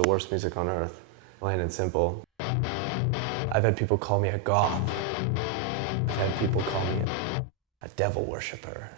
the worst music on earth, plain and simple. I've had people call me a goth. I've had people call me a devil worshiper.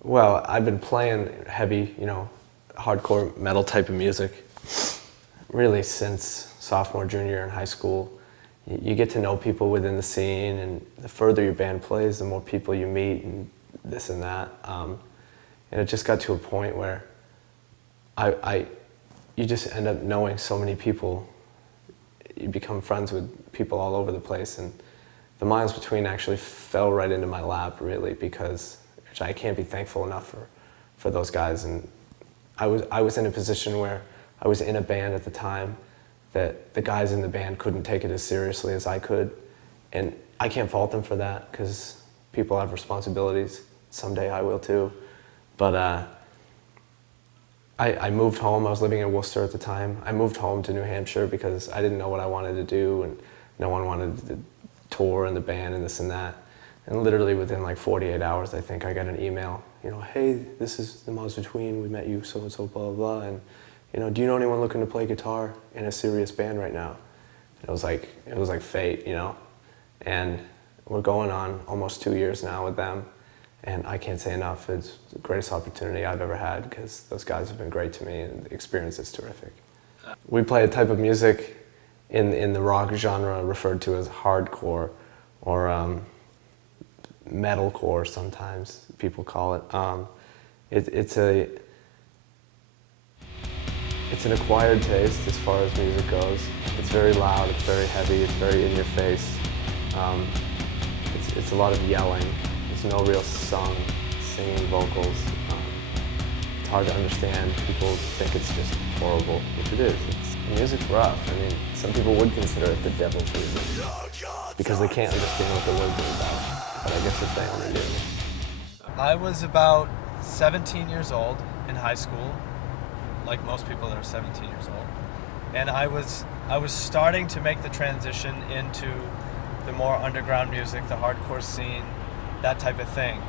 Well, I've been playing heavy, hardcore metal type of music really since sophomore, junior year in high school. You get to know people within the scene, and the further your band plays, the more people you meet and this and that. And it just got to a point where you just end up knowing so many people. You become friends with people all over the place, and the Miles Between actually fell right into my lap, really, because I can't be thankful enough for those guys. And I was in a position where I was in a band at the time that the guys in the band couldn't take it as seriously as I could. And I can't fault them for that, because people have responsibilities. Someday I will too. But I moved home. I was living in Worcester at the time. I moved home to New Hampshire because I didn't know what I wanted to do, and no one wanted to tour in the band and this and that. And literally within like 48 hours, I think I got an email, hey, this is the Miles Between, we met you, so-and-so, blah, blah, blah. And, do you know anyone looking to play guitar in a serious band right now? It was like fate, And we're going on almost 2 years now with them. And I can't say enough, it's the greatest opportunity I've ever had, because those guys have been great to me, and the experience is terrific. We play a type of music in the rock genre referred to as hardcore, or metalcore sometimes people call it. It's an acquired taste as far as music goes. It's very loud, it's very heavy, it's very in your face. It's a lot of yelling. There's no real singing vocals. It's hard to understand. People think it's just horrible, which it is. The music's rough. I mean, some people would consider it the devil's music because they can't understand what the words are about. But I guess if they only do. I was about 17 years old in high school, like most people that are 17 years old. And I was starting to make the transition into the more underground music, the hardcore scene, that type of thing.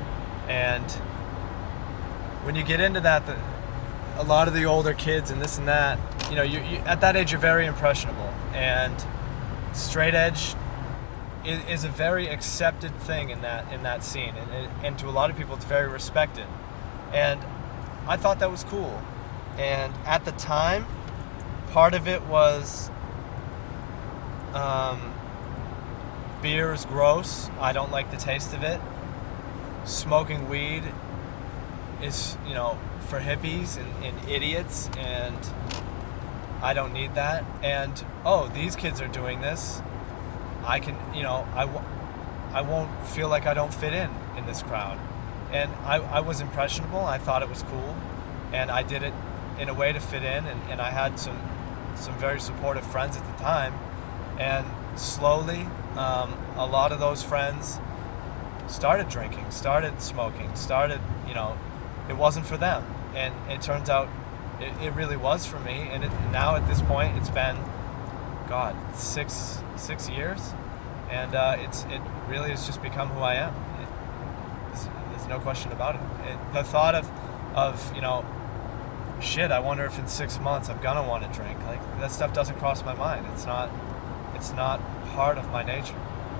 And when you get into that, a lot of the older kids and this and that, you at that age you're very impressionable, and straight edge is a very accepted thing in that scene, and to a lot of people it's very respected. And I thought that was cool. And at the time, part of it was beer is gross. I don't like the taste of it. Smoking weed is, for hippies and idiots, and I don't need that. And, these kids are doing this. I can, I won't feel like I don't fit in this crowd. And I was impressionable. I thought it was cool. And I did it in a way to fit in. And I had some very supportive friends at the time. And slowly, a lot of those friends started drinking, started smoking, it wasn't for them. And it turns out it really was for me. And now at this point, it's been, God, six years. And it really has just become who I am. There's no question about it. The thought of shit, I wonder if in 6 months I'm gonna want to drink. Like, that stuff doesn't cross my mind. It's not part of my nature.